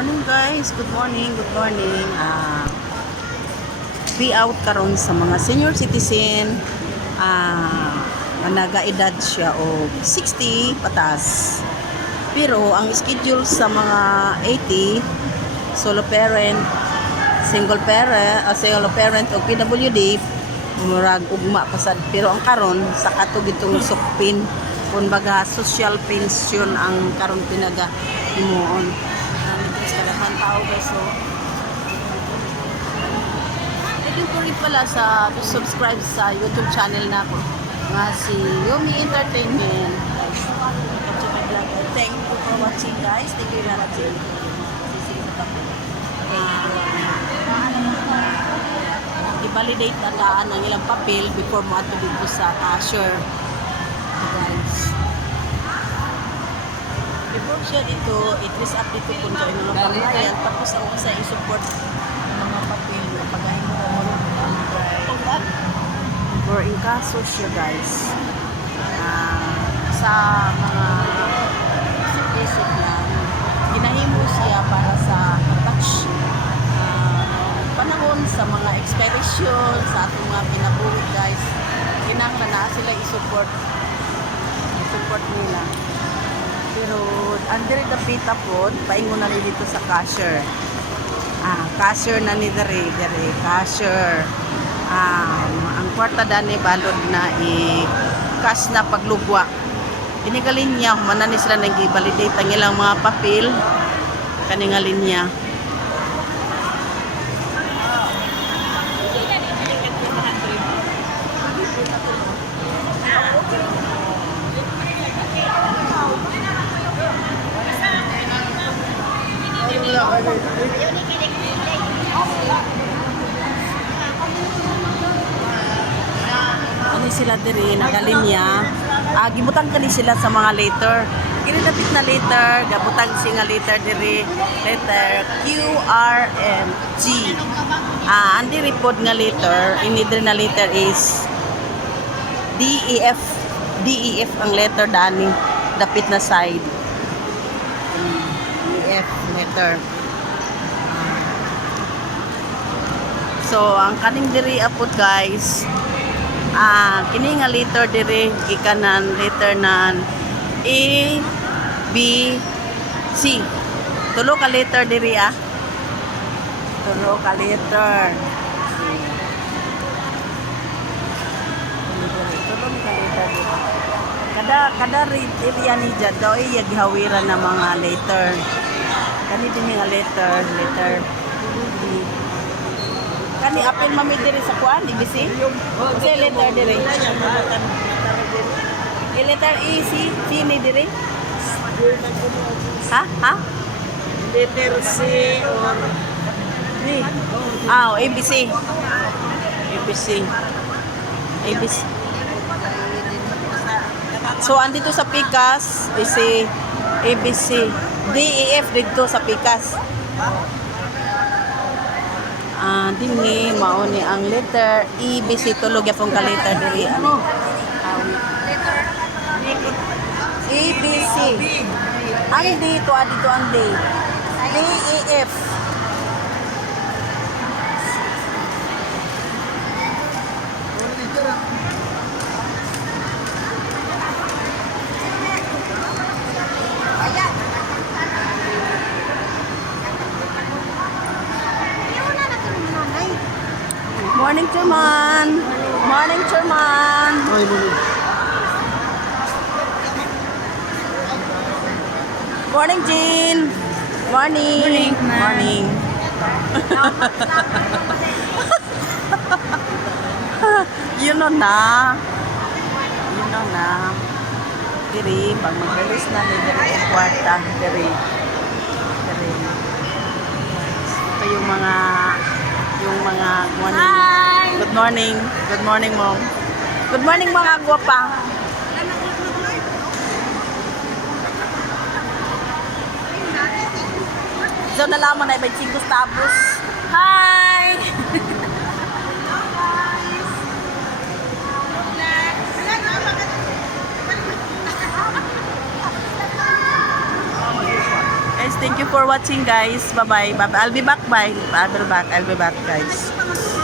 Morning guys, good morning, good morning. Be out karon sa mga senior citizen. Nagaedad siya o 60 patas. Pero ang schedule sa mga 80 solo parent, single parent o PWD murag ugma pasad. Pero ang karon sa katog itong sukpin kumbaga social pension ang karon pinaga himuon. Nandito sa kadahan tao guys, so pwede ko rin pala sa subscribe sa YouTube channel na ko nga si Yumi Entertainment guys. Thank you for watching guys. Thank you very much. I-validate na daan ang ilang papel before mo ato dito sa cashier guys. Before siya dito, i-trace up dito kung sa mga paglayan, tapos ang isa i-support ang mga papel na pagahin mo for inkaso siya guys. Sa mga basic lang, ginahimo siya para sa touch panahon sa mga expiration sa atong mga pinabuhi guys. Kinahanglan na sila i-support nila. Pero under the pita po, paingon na rin dito sa cashier. Cashier na ni dere cashier. Ang kwarta dani balod na cash na paglugwa. Inigalin niya, manani sila nag-validate ang ilang mga papel kaningalin niya. Ano sila diri nagalinya gibutang kani sila sa mga letter ginadapit na letter gabutang singa letter diri letter Q, R, and G. Andi report nga letter ini diri na letter is D, E, F ang letter dani dapit na side E, F letter. So ang kaning diri apod guys, kini nga letter diri gikanan letter nan A, B, C. Tulo ka letter diri tulo ka letter. Tulo ka letter diri. Kada area ni dyan daw ay gihawiran na mga letter. Kani din nga letter B. Kani apel mami diri sa kuan ibc kasi letter diri letter E, C ni diri Letter C or D ABC so andito sa Pikas is ABC D, E, F dito sa Pikas. Dinhi mao ni ang letter E, B, C tulog yapon ka letter diri E, B, C ang dito ang D, E, F. Morning, Chairman. Morning, Chairman. Morning, Jean. Morning. Morning. You know na. Diri, pag mag-release na ni diri ang kwarta. Diri. Ito yung mga morning. Hi! Good morning, Mom. Good morning, mga gwapa. So, nalaman na iba'y 5 tabos. Hi! Thank you for watching, guys. Bye-bye. Bye-bye. I'll be back. Bye. I'll be back. I'll be back, guys.